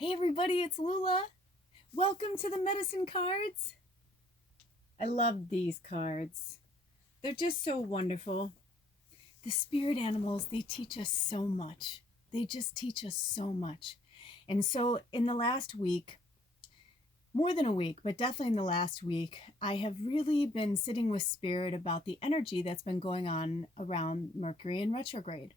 Hey everybody, it's Lula. Welcome to the medicine cards. I love these cards. They're just so wonderful. The spirit animals, they teach us so much. They just teach us so much. And so in the last week, more than a week, but definitely in the last week, I have really been sitting with spirit about the energy that's been going on around Mercury in retrograde.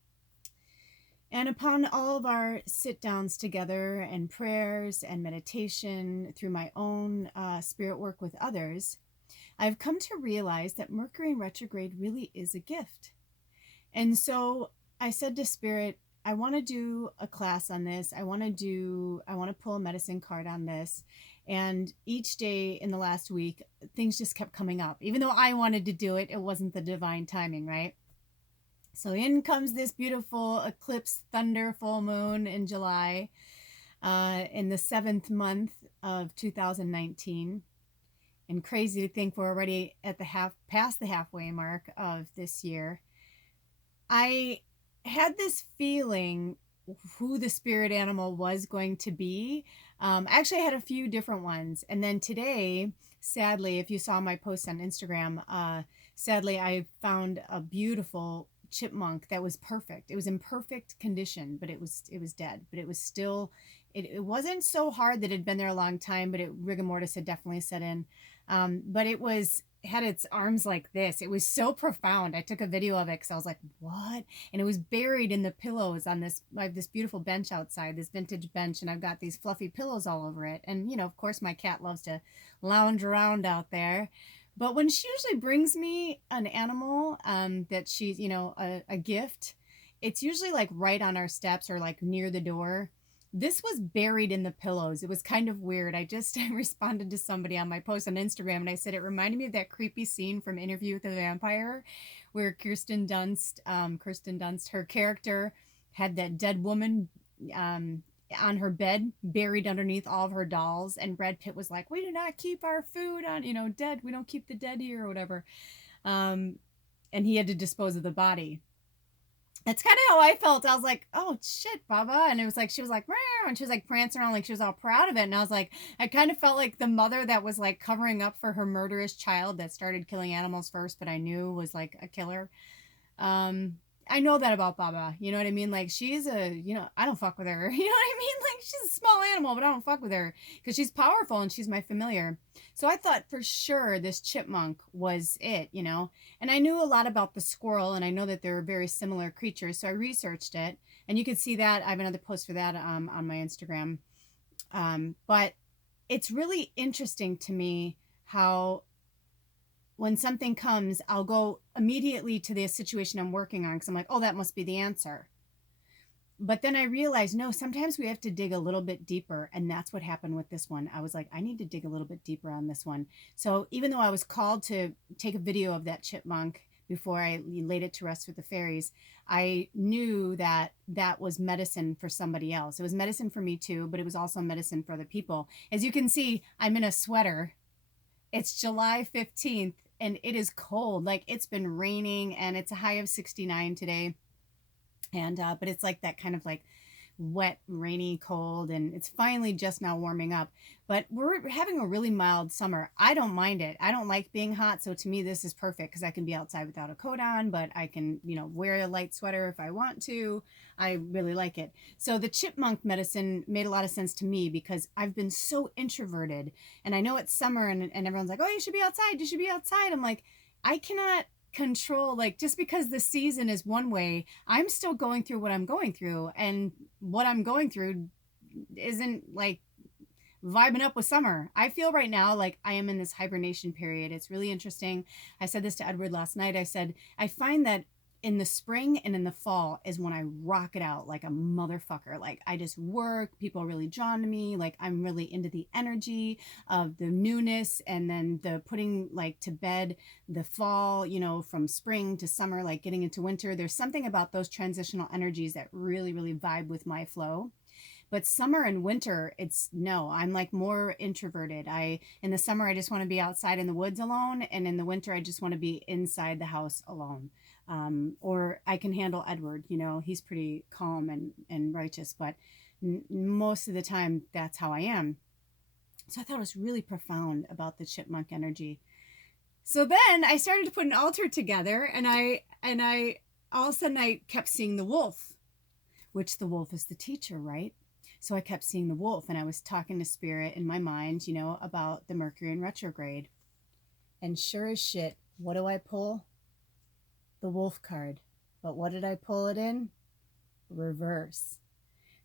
And upon all of our sit downs together and prayers and meditation through my own spirit work with others, I've come to realize that Mercury in retrograde really is a gift. And so I said to Spirit, I want to do a class on this. I want to pull a medicine card on this. And each day in the last week, things just kept coming up. Even though I wanted to do it, it wasn't the divine timing, right? So in comes this beautiful eclipse thunder full moon in July, in the 7th month of 2019. And crazy to think we're already at past the halfway mark of this year. I had this feeling who the spirit animal was going to be. Actually, I had a few different ones. And then today, sadly, if you saw my post on Instagram, sadly, I found a beautiful chipmunk that was perfect. It was in perfect condition, but it was dead. But it was still, it wasn't so hard that it had been there a long time, but rigor mortis had definitely set in. But it had its arms like this. It was so profound. I took a video of it because I was like, what? And it was buried in the pillows on this. I have this beautiful bench outside, this vintage bench, and I've got these fluffy pillows all over it. And of course, my cat loves to lounge around out there. But when she usually brings me an animal that she's, a gift, it's usually like right on our steps or like near the door. This was buried in the pillows. It was kind of weird. I just responded to somebody on my post on Instagram and I said it reminded me of that creepy scene from Interview with the Vampire where Kirsten Dunst, her character had that dead woman on her bed buried underneath all of her dolls, and Brad Pitt was like, we do not keep our food on, dead. We don't keep the dead here or whatever. And he had to dispose of the body. That's kind of how I felt. I was like, oh shit, Baba. And it was like, she was like, meow, and she was like prancing around like she was all proud of it. And I was like, I kind of felt like the mother that was like covering up for her murderous child that started killing animals first, but I knew was like a killer. Um, I know that about Baba. You know what I mean? Like she's I don't fuck with her. You know what I mean? Like she's a small animal, but I don't fuck with her because she's powerful and she's my familiar. So I thought for sure this chipmunk was it, And I knew a lot about the squirrel, and I know that they're very similar creatures. So I researched it, and you can see that I have another post for that on my Instagram. But it's really interesting to me how when something comes, I'll go immediately to the situation I'm working on because I'm like, oh, that must be the answer. But then I realized, no, sometimes we have to dig a little bit deeper. And that's what happened with this one. I was like, I need to dig a little bit deeper on this one. So even though I was called to take a video of that chipmunk before I laid it to rest with the fairies, I knew that that was medicine for somebody else. It was medicine for me too, but it was also medicine for other people. As you can see, I'm in a sweater. It's July 15th and it is cold. Like it's been raining and it's a high of 69 today. And but it's like that kind of like wet, rainy, cold, and it's finally just now warming up. But we're having a really mild summer. I don't mind it. I don't like being hot, so to me this is perfect because I can be outside without a coat on, but I can, wear a light sweater if I want to. I really like it. So the chipmunk medicine made a lot of sense to me because I've been so introverted, and I know it's summer and everyone's like, oh, you should be outside. You should be outside. I'm like, I cannot control, like, just because the season is one way, I'm still going through what I'm going through, and what I'm going through isn't like vibing up with summer. I feel right now like I am in this hibernation period. It's really interesting. I said this to Edward last night. I said I find that in the spring and in the fall is when I rock it out like a motherfucker. Like I just work, people are really drawn to me. Like I'm really into the energy of the newness, and then the putting like to bed the fall, from spring to summer, like getting into winter. There's something about those transitional energies that really, really vibe with my flow. But summer and winter, I'm like more introverted. In the summer I just want to be outside in the woods alone, and in the winter I just want to be inside the house alone. Or I can handle Edward, he's pretty calm and righteous, but Most of the time, that's how I am. So I thought it was really profound about the chipmunk energy. So then I started to put an altar together, and I all of a sudden I kept seeing the wolf, which the wolf is the teacher, right? So I kept seeing the wolf, and I was talking to spirit in my mind, about the Mercury in retrograde. And sure as shit, what do I pull? The wolf card. But what did I pull it in? Reverse.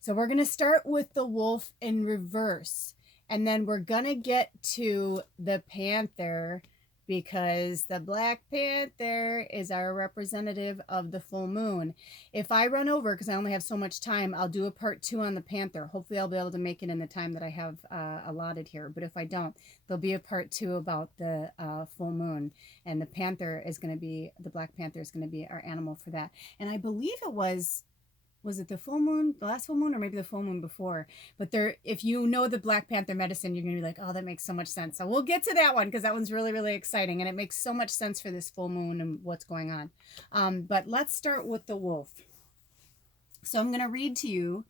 So we're going to start with the wolf in reverse. And then we're going to get to the panther, because the Black Panther is our representative of the full moon. If I run over, because I only have so much time, I'll do a part 2 on the panther. Hopefully I'll be able to make it in the time that I have allotted here. But if I don't, there'll be a part 2 about the full moon. And the panther is going to be, the Black Panther is going to be our animal for that. And I believe it was it the full moon, the last full moon, or maybe the full moon before? But if you know the Black Panther medicine, you're gonna be like, oh, that makes so much sense. So we'll get to that one, because that one's really, really exciting, and it makes so much sense for this full moon and what's going on. But let's start with the wolf. So I'm gonna read to you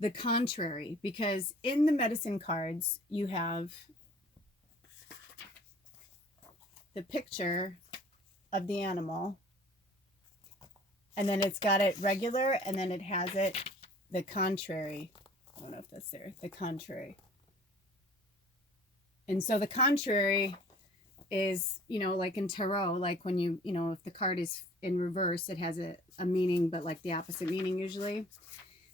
the contrary, because in the medicine cards you have the picture of the animal, and then it's got it regular, and then it has it the contrary. I don't know if that's there. The contrary. And so the contrary is, like in tarot, like when if the card is in reverse, it has a meaning, but like the opposite meaning usually.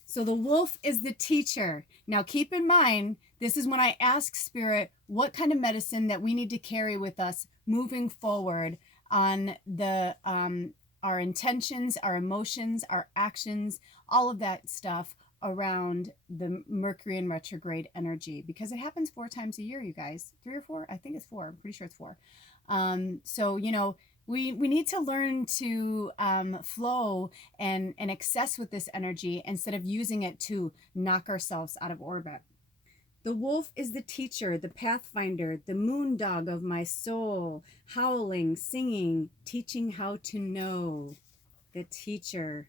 So the wolf is the teacher. Now keep in mind, this is when I ask spirit what kind of medicine that we need to carry with us moving forward on the our intentions, our emotions, our actions, all of that stuff around the Mercury in retrograde energy, because it happens 4 times a year, you guys. 3 or 4? I think it's 4. I'm pretty sure it's 4. So, we need to learn to flow and access with this energy instead of using it to knock ourselves out of orbit. The wolf is the teacher, the pathfinder, the moon dog of my soul, howling, singing, teaching how to know. The teacher.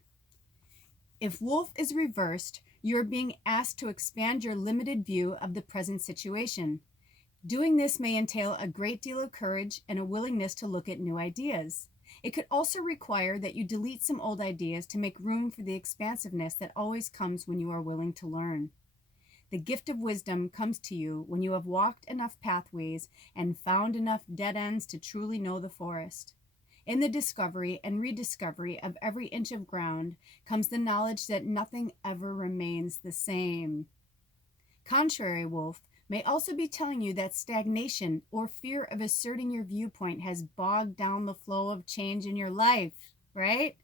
If wolf is reversed, you're being asked to expand your limited view of the present situation. Doing this may entail a great deal of courage and a willingness to look at new ideas. It could also require that you delete some old ideas to make room for the expansiveness that always comes when you are willing to learn. The gift of wisdom comes to you when you have walked enough pathways and found enough dead ends to truly know the forest. In the discovery and rediscovery of every inch of ground comes the knowledge that nothing ever remains the same. Contrary wolf may also be telling you that stagnation or fear of asserting your viewpoint has bogged down the flow of change in your life, right?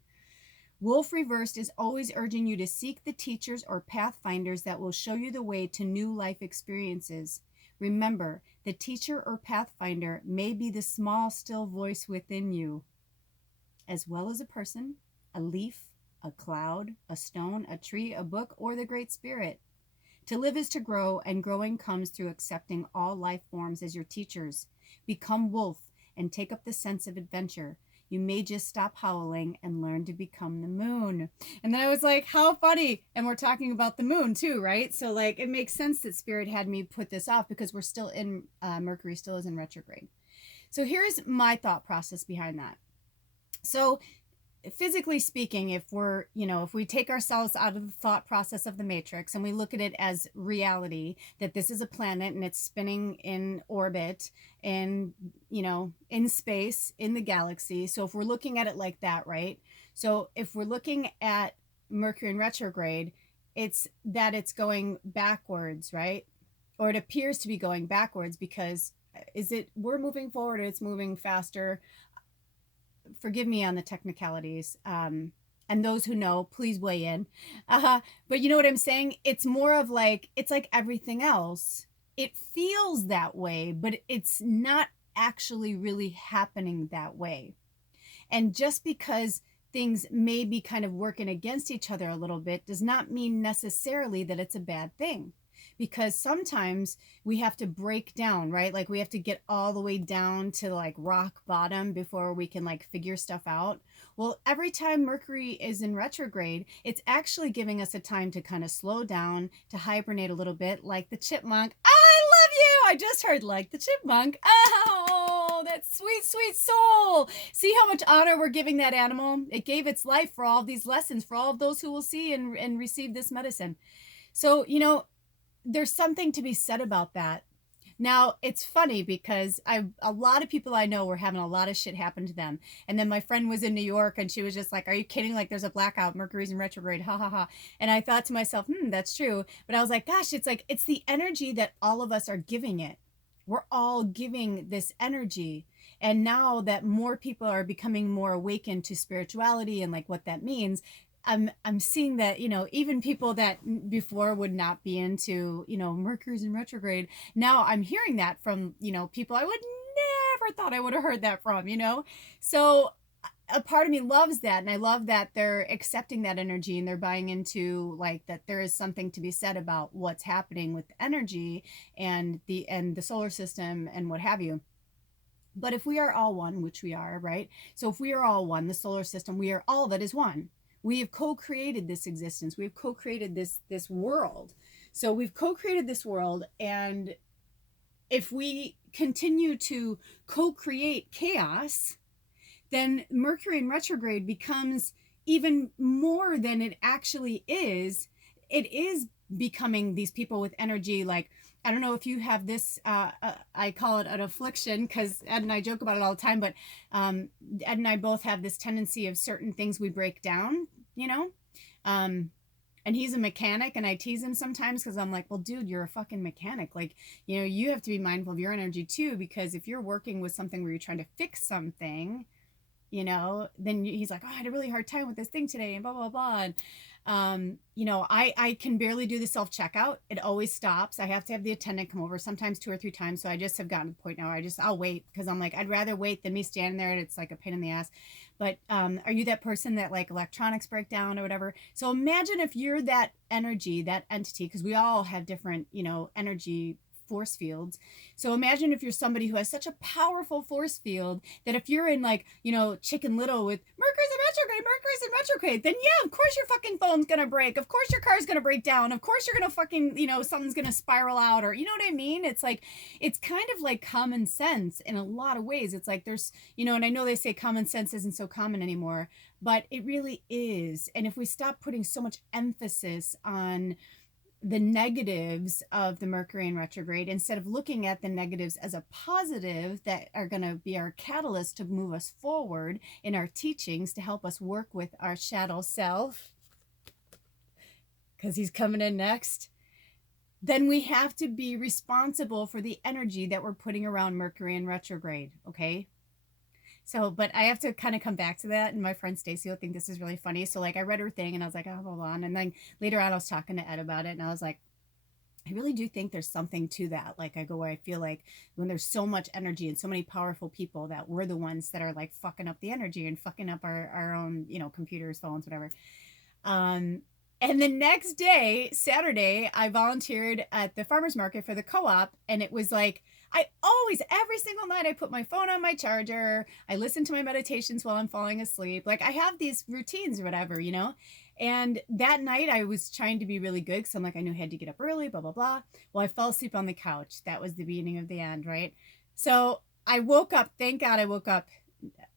Wolf reversed is always urging you to seek the teachers or pathfinders that will show you the way to new life experiences. Remember, the teacher or pathfinder may be the small, still voice within you, as well as a person, a leaf, a cloud, a stone, a tree, a book, or the Great Spirit. To live is to grow, and growing comes through accepting all life forms as your teachers. Become wolf and take up the sense of adventure. You may just stop howling and learn to become the moon. And then I was like, how funny. And we're talking about the moon too, right? So like, it makes sense that spirit had me put this off, because we're still in, Mercury still is in retrograde. So here's my thought process behind that. So physically speaking, if we take ourselves out of the thought process of the matrix and we look at it as reality, that this is a planet and it's spinning in orbit and, in space, in the galaxy. So if we're looking at it like that, right? So if we're looking at Mercury in retrograde, it's going backwards, right? Or it appears to be going backwards, because we're moving forward or it's moving faster? Forgive me on the technicalities, and those who know, please weigh in. But you know what I'm saying? It's more of like, it's like everything else. It feels that way, but it's not actually really happening that way. And just because things may be kind of working against each other a little bit does not mean necessarily that it's a bad thing. because sometimes we have to break down, right? Like we have to get all the way down to like rock bottom before we can like figure stuff out. Well, every time Mercury is in retrograde, it's actually giving us a time to kind of slow down, to hibernate a little bit, like the chipmunk. I love you. I just heard like the chipmunk. Oh, that sweet, sweet soul. See how much honor we're giving that animal? It gave its life for all of these lessons, for all of those who will see and receive this medicine. So, there's something to be said about that. Now, it's funny because a lot of people I know were having a lot of shit happen to them. And then my friend was in New York and she was just like, "Are you kidding? Like there's a blackout, Mercury's in retrograde. Ha ha ha." And I thought to myself, that's true. But I was like, gosh, it's the energy that all of us are giving it. We're all giving this energy. And now that more people are becoming more awakened to spirituality and like what that means, I'm seeing that, even people that before would not be into, Mercury's in retrograde. Now I'm hearing that from, people I would never thought I would have heard that from, So a part of me loves that. And I love that they're accepting that energy and they're buying into like that there is something to be said about what's happening with energy and the solar system and what have you. But if we are all one, which we are, right? So if we are all one, the solar system, we are all that is one. We have co-created this existence. We've co-created this world. So we've co-created this world, and if we continue to co-create chaos, then Mercury in retrograde becomes even more than it actually is. It is becoming these people with energy like, I don't know if you have this, I call it an affliction because Ed and I joke about it all the time, but Ed and I both have this tendency of certain things we break down, and he's a mechanic and I tease him sometimes because I'm like, well, dude, you're a fucking mechanic. Like, you have to be mindful of your energy too, because if you're working with something where you're trying to fix something, then he's like, oh, I had a really hard time with this thing today and blah, blah, blah. And, I can barely do the self-checkout. It always stops. I have to have the attendant come over sometimes 2 or 3 times. So I just have gotten to the point now where I'll wait because I'm like, I'd rather wait than me standing there and it's like a pain in the ass. But are you that person that like electronics break down or whatever? So imagine if you're that energy, that entity, because we all have different, energy force fields. So imagine if you're somebody who has such a powerful force field that if you're in like, Chicken Little with Mercury's in retrograde, then yeah, of course your fucking phone's gonna break. Of course your car's gonna break down. Of course you're gonna fucking, something's gonna spiral out, or you know what I mean? It's like, it's kind of like common sense in a lot of ways. It's like there's, and I know they say common sense isn't so common anymore, but it really is. And if we stop putting so much emphasis on the negatives of the Mercury in retrograde, instead of looking at the negatives as a positive that are going to be our catalyst to move us forward in our teachings to help us work with our shadow self, because he's coming in next, then we have to be responsible for the energy that we're putting around Mercury in retrograde, okay? So, but I have to kind of come back to that. And my friend Stacy will think this is really funny. So like I read her thing and I was like, oh, hold on. And then later on I was talking to Ed about it and I was like, I really do think there's something to that. Like I feel like when there's so much energy and so many powerful people that we're the ones that are like fucking up the energy and fucking up our own, computers, phones, whatever. And the next day, Saturday, I volunteered at the farmer's market for the co-op. And it was like, every single night I put my phone on my charger. I listen to my meditations while I'm falling asleep. Like I have these routines or whatever, And that night I was trying to be really good because I'm like, I knew I had to get up early, blah, blah, blah. Well, I fell asleep on the couch. That was the beginning of the end, right? So I woke up, thank God I woke up,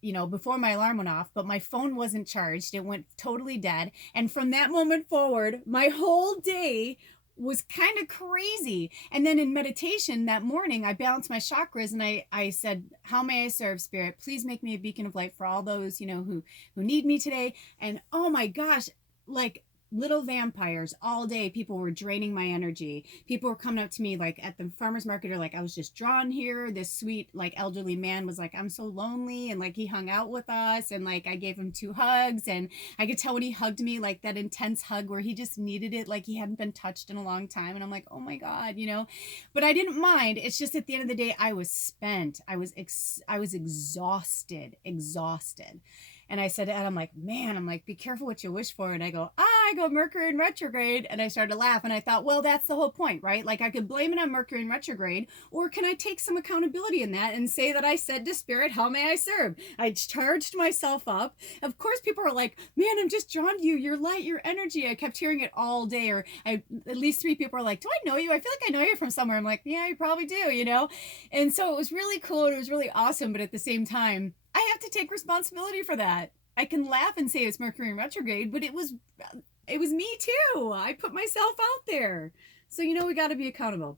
before my alarm went off, but my phone wasn't charged. It went totally dead. And from that moment forward, my whole day was kind of crazy. And then in meditation that morning, I balanced my chakras and I said, how may I serve, Spirit? Please make me a beacon of light for all those, who need me today. And oh my gosh, like little vampires all day. People were draining my energy. People were coming up to me like at the farmer's market or like I was just drawn here. This sweet like elderly man was like, I'm so lonely, and like he hung out with us and like I gave him 2 hugs and I could tell when he hugged me, like that intense hug where he just needed it, like he hadn't been touched in a long time. And I'm like, oh my God, but I didn't mind. It's just at the end of the day I was spent. I was exhausted. And I said to Ed, I'm like, be careful what you wish for. And I go, I go Mercury in retrograde, and I started to laugh, and I thought, well, that's the whole point, right? Like, I could blame it on Mercury in retrograde, or can I take some accountability in that and say that I said to Spirit, how may I serve? I charged myself up. Of course, people are like, man, I'm just drawn to you. Your light, your energy. I kept hearing it all day, or at least 3 people are like, do I know you? I feel like I know you from somewhere. I'm like, yeah, you probably do, you know? And so it was really cool. And it was really awesome. But at the same time, I have to take responsibility for that. I can laugh and say it's Mercury in retrograde, but it was me too. I put myself out there. So, you know, we got to be accountable.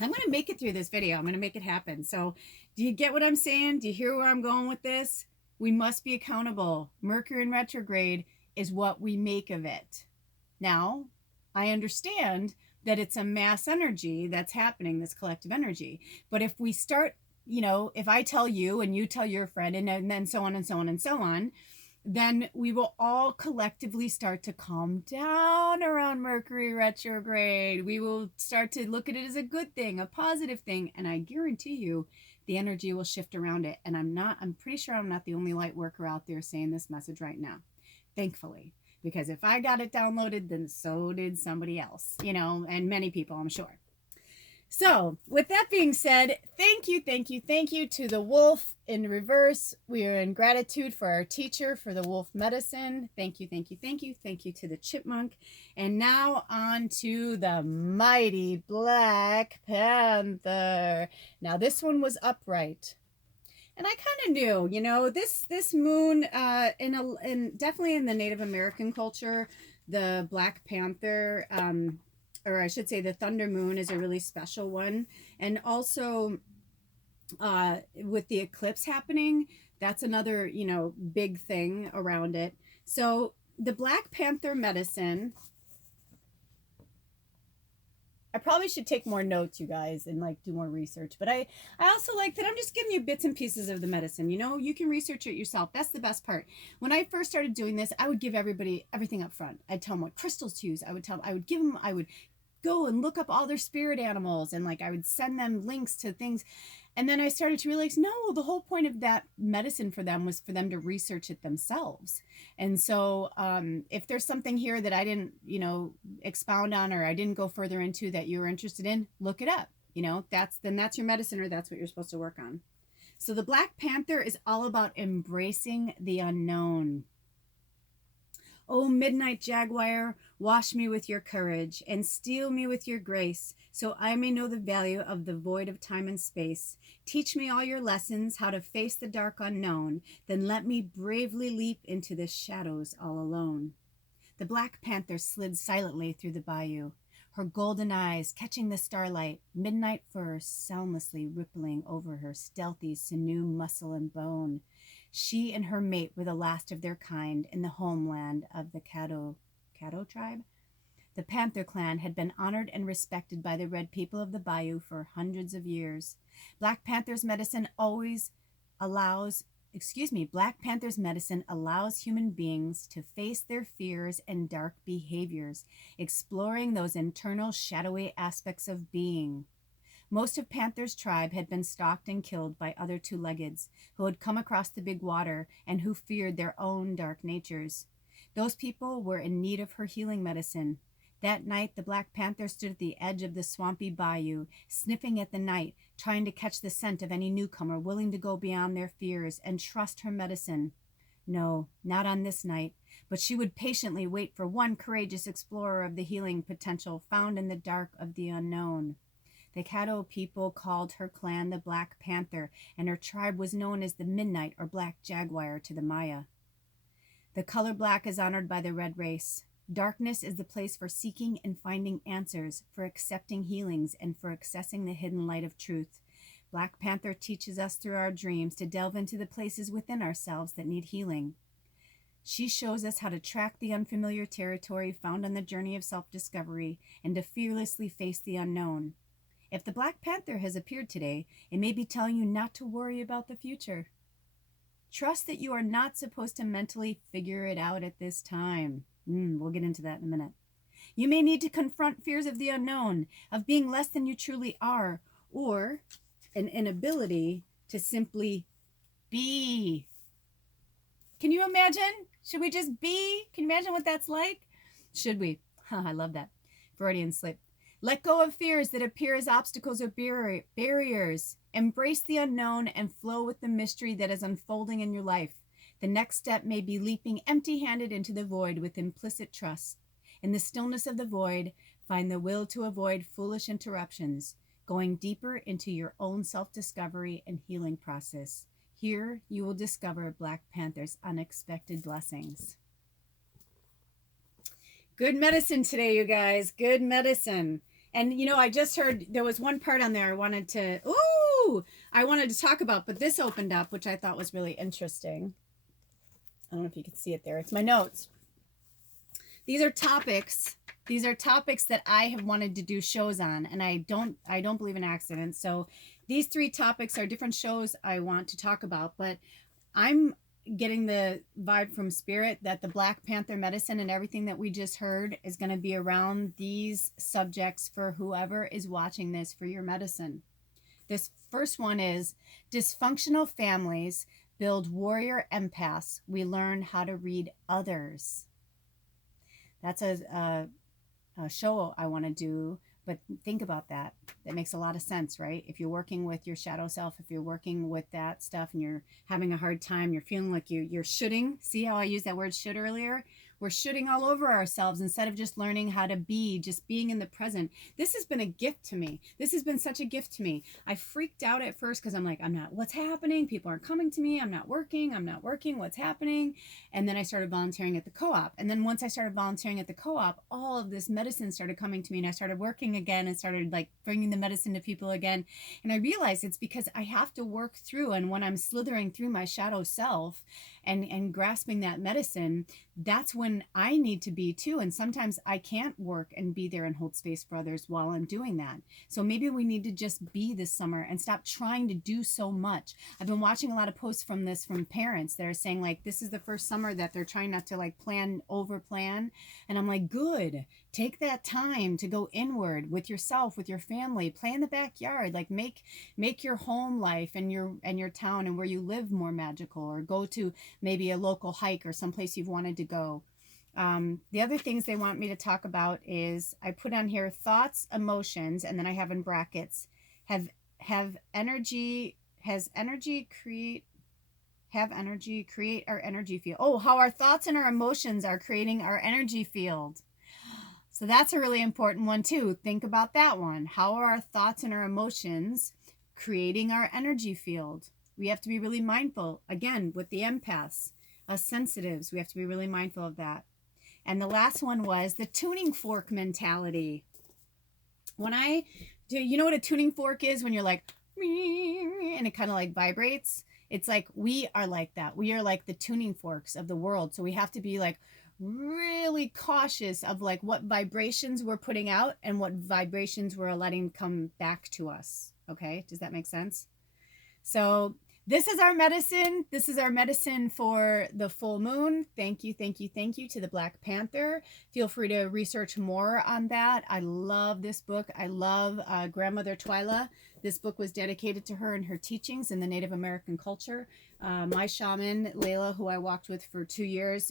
I'm going to make it through this video. I'm going to make it happen. So do you get what I'm saying? Do you hear where I'm going with this? We must be accountable. Mercury in retrograde is what we make of it. Now, I understand that it's a mass energy that's happening, this collective energy. But if we start, you know, if I tell you and you tell your friend and then so on and so on and so on, then we will all collectively start to calm down around Mercury retrograde. We will start to look at it as a good thing, a positive thing. And I guarantee you the energy will shift around it. And I'm pretty sure I'm not the only light worker out there saying this message right now, thankfully. Because if I got it downloaded, then so did somebody else, you know, and many people, I'm sure. So with that being said, thank you to the wolf in reverse. We are in gratitude for our teacher for the wolf medicine. Thank you to the chipmunk. And now on to the mighty Black Panther. Now this one was upright. And I kind of knew, you know, this moon, in definitely in the Native American culture, the Black Panther, or I should say the Thunder Moon is a really special one. And also with the eclipse happening, that's another, you know, big thing around it. So the Black Panther medicine, I probably should take more notes, you guys, and like do more research. But I also like that I'm just giving you bits and pieces of the medicine. You know, you can research it yourself. That's the best part. When I first started doing this, I would give everybody everything up front. I'd tell them what crystals to use. I would go and look up all their spirit animals, and like I would send them links to things. And then I started to realize, no, the whole point of that medicine for them was for them to research it themselves. And so if there's something here that I didn't, you know, expound on, or I didn't go further into that you were interested in, look it up. You know, that's your medicine, or that's what you're supposed to work on. So the Black Panther is all about embracing the unknown. O midnight jaguar, wash me with your courage and steal me with your grace, so I may know the value of the void of time and space. Teach me all your lessons, how to face the dark unknown, then let me bravely leap into the shadows all alone. The Black Panther slid silently through the bayou, her golden eyes catching the starlight, midnight fur soundlessly rippling over her stealthy sinew, muscle, and bone. She and her mate were the last of their kind in the homeland of the Caddo tribe. The Panther clan had been honored and respected by the red people of the bayou for hundreds of years. Black Panther's medicine allows human beings to face their fears and dark behaviors, exploring those internal shadowy aspects of being. Most of Panther's tribe had been stalked and killed by other two-leggeds who had come across the big water and who feared their own dark natures. Those people were in need of her healing medicine. That night, the Black Panther stood at the edge of the swampy bayou, sniffing at the night, trying to catch the scent of any newcomer willing to go beyond their fears and trust her medicine. No, not on this night, but she would patiently wait for one courageous explorer of the healing potential found in the dark of the unknown. The Caddo people called her clan the Black Panther, and her tribe was known as the Midnight or Black Jaguar to the Maya. The color black is honored by the red race. Darkness is the place for seeking and finding answers, for accepting healings, and for accessing the hidden light of truth. Black Panther teaches us through our dreams to delve into the places within ourselves that need healing. She shows us how to track the unfamiliar territory found on the journey of self-discovery and to fearlessly face the unknown. If the Black Panther has appeared today, it may be telling you not to worry about the future. Trust that you are not supposed to mentally figure it out at this time. We'll get into that in a minute. You may need to confront fears of the unknown, of being less than you truly are, or an inability to simply be. Can you imagine? Should we just be? Can you imagine what that's like? Should we? I love that. Freudian slip. Let go of fears that appear as obstacles or barriers. Embrace the unknown and flow with the mystery that is unfolding in your life. The next step may be leaping empty-handed into the void with implicit trust. In the stillness of the void, find the will to avoid foolish interruptions, going deeper into your own self-discovery and healing process. Here, you will discover Black Panther's unexpected blessings. Good medicine today, you guys. Good medicine. And, you know, I just heard there was one part on there I wanted to talk about, but this opened up, which I thought was really interesting. I don't know if you can see it there. It's my notes. These are topics that I have wanted to do shows on, and I don't believe in accidents. So these 3 topics are different shows I want to talk about, but I'm getting the vibe from Spirit that the Black Panther medicine and everything that we just heard is going to be around these subjects for whoever is watching this for your medicine. This first one is dysfunctional families build warrior empaths. We learn how to read others. That's a show I want to do, but think about that. That makes a lot of sense, right? If you're working with your shadow self, if you're working with that stuff and you're having a hard time, you're feeling like you're shooting. See how I used that word should earlier? We're shooting all over ourselves instead of just learning how to be, just being in the present. This has been a gift to me. This has been such a gift to me. I freaked out at first because I'm like, what's happening? People aren't coming to me. I'm not working. What's happening? And then I started volunteering at the co-op. And then once I started volunteering at the co-op, all of this medicine started coming to me and I started working again and started like bringing the medicine to people again. And I realized it's because I have to work through, and when I'm slithering through my shadow self and grasping that medicine, that's when I need to be too. And sometimes I can't work and be there and hold space for others while I'm doing that. So maybe we need to just be this summer and stop trying to do so much. I've been watching a lot of posts from parents that are saying like, this is the first summer that they're trying not to like over plan. And I'm like, good. Take that time to go inward with yourself, with your family, play in the backyard, like make your home life and your town and where you live more magical, or go to maybe a local hike or someplace you've wanted to go. The other things they want me to talk about is I put on here thoughts, emotions, and then I have in brackets, have energy create our energy field. Oh, how our thoughts and our emotions are creating our energy field. So that's a really important one too. Think about that one. How are our thoughts and our emotions creating our energy field? We have to be really mindful. Again, with the empaths, us sensitives, we have to be really mindful of that. And the last one was the tuning fork mentality. You know what a tuning fork is? When you're like, and it kind of like vibrates. It's like we are like that. We are like the tuning forks of the world. So we have to be like really cautious of like what vibrations we're putting out and what vibrations we're letting come back to us. Okay, does that make sense? So this is our medicine. This is our medicine for the full moon. Thank you to the Black Panther. Feel free to research more on that. I love this book. I love Grandmother Twyla. This book was dedicated to her and her teachings in the Native American culture. My shaman, Layla, who I walked with for 2 years,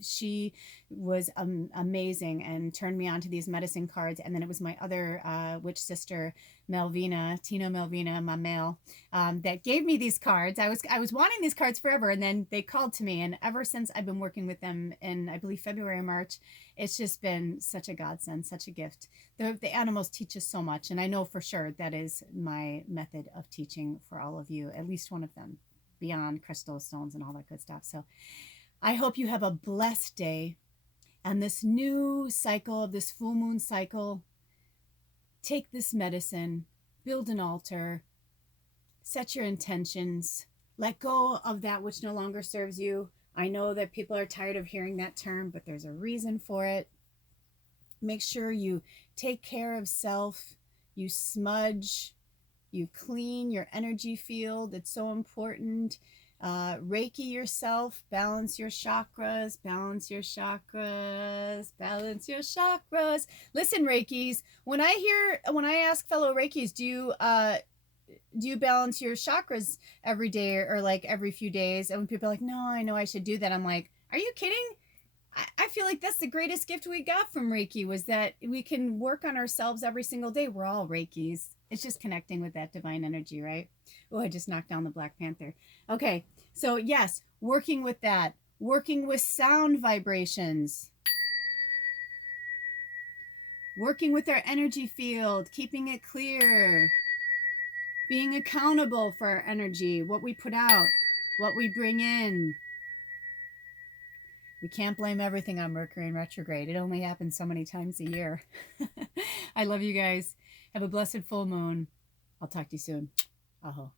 she was amazing and turned me on to these medicine cards. And then it was my other witch sister, Tino Melvina, my male, that gave me these cards. I was wanting these cards forever, and then they called to me. And ever since I've been working with them in, I believe, February or March, it's just been such a godsend, such a gift. The animals teach us so much, and I know for sure that is my method of teaching for all of you, at least one of them, beyond crystal stones and all that good stuff. So I hope you have a blessed day. And this new cycle, this full moon cycle, take this medicine, build an altar, set your intentions, let go of that which no longer serves you. I know that people are tired of hearing that term, but there's a reason for it. Make sure you take care of self, you smudge, you clean your energy field. It's so important. Reiki yourself, balance your chakras, balance your chakras, balance your chakras. Listen, Reikis, when I ask fellow Reikis, do you balance your chakras every day or like every few days? And when people are like, no, I know I should do that. I'm like, are you kidding? I feel like that's the greatest gift we got from Reiki, was that we can work on ourselves every single day. We're all Reikis. It's just connecting with that divine energy, right? Oh, I just knocked down the Black Panther. Okay, so yes, working with that, working with sound vibrations, working with our energy field, keeping it clear, being accountable for our energy, what we put out, what we bring in. We can't blame everything on Mercury in retrograde. It only happens so many times a year. I love you guys. Have a blessed full moon. I'll talk to you soon. Aho.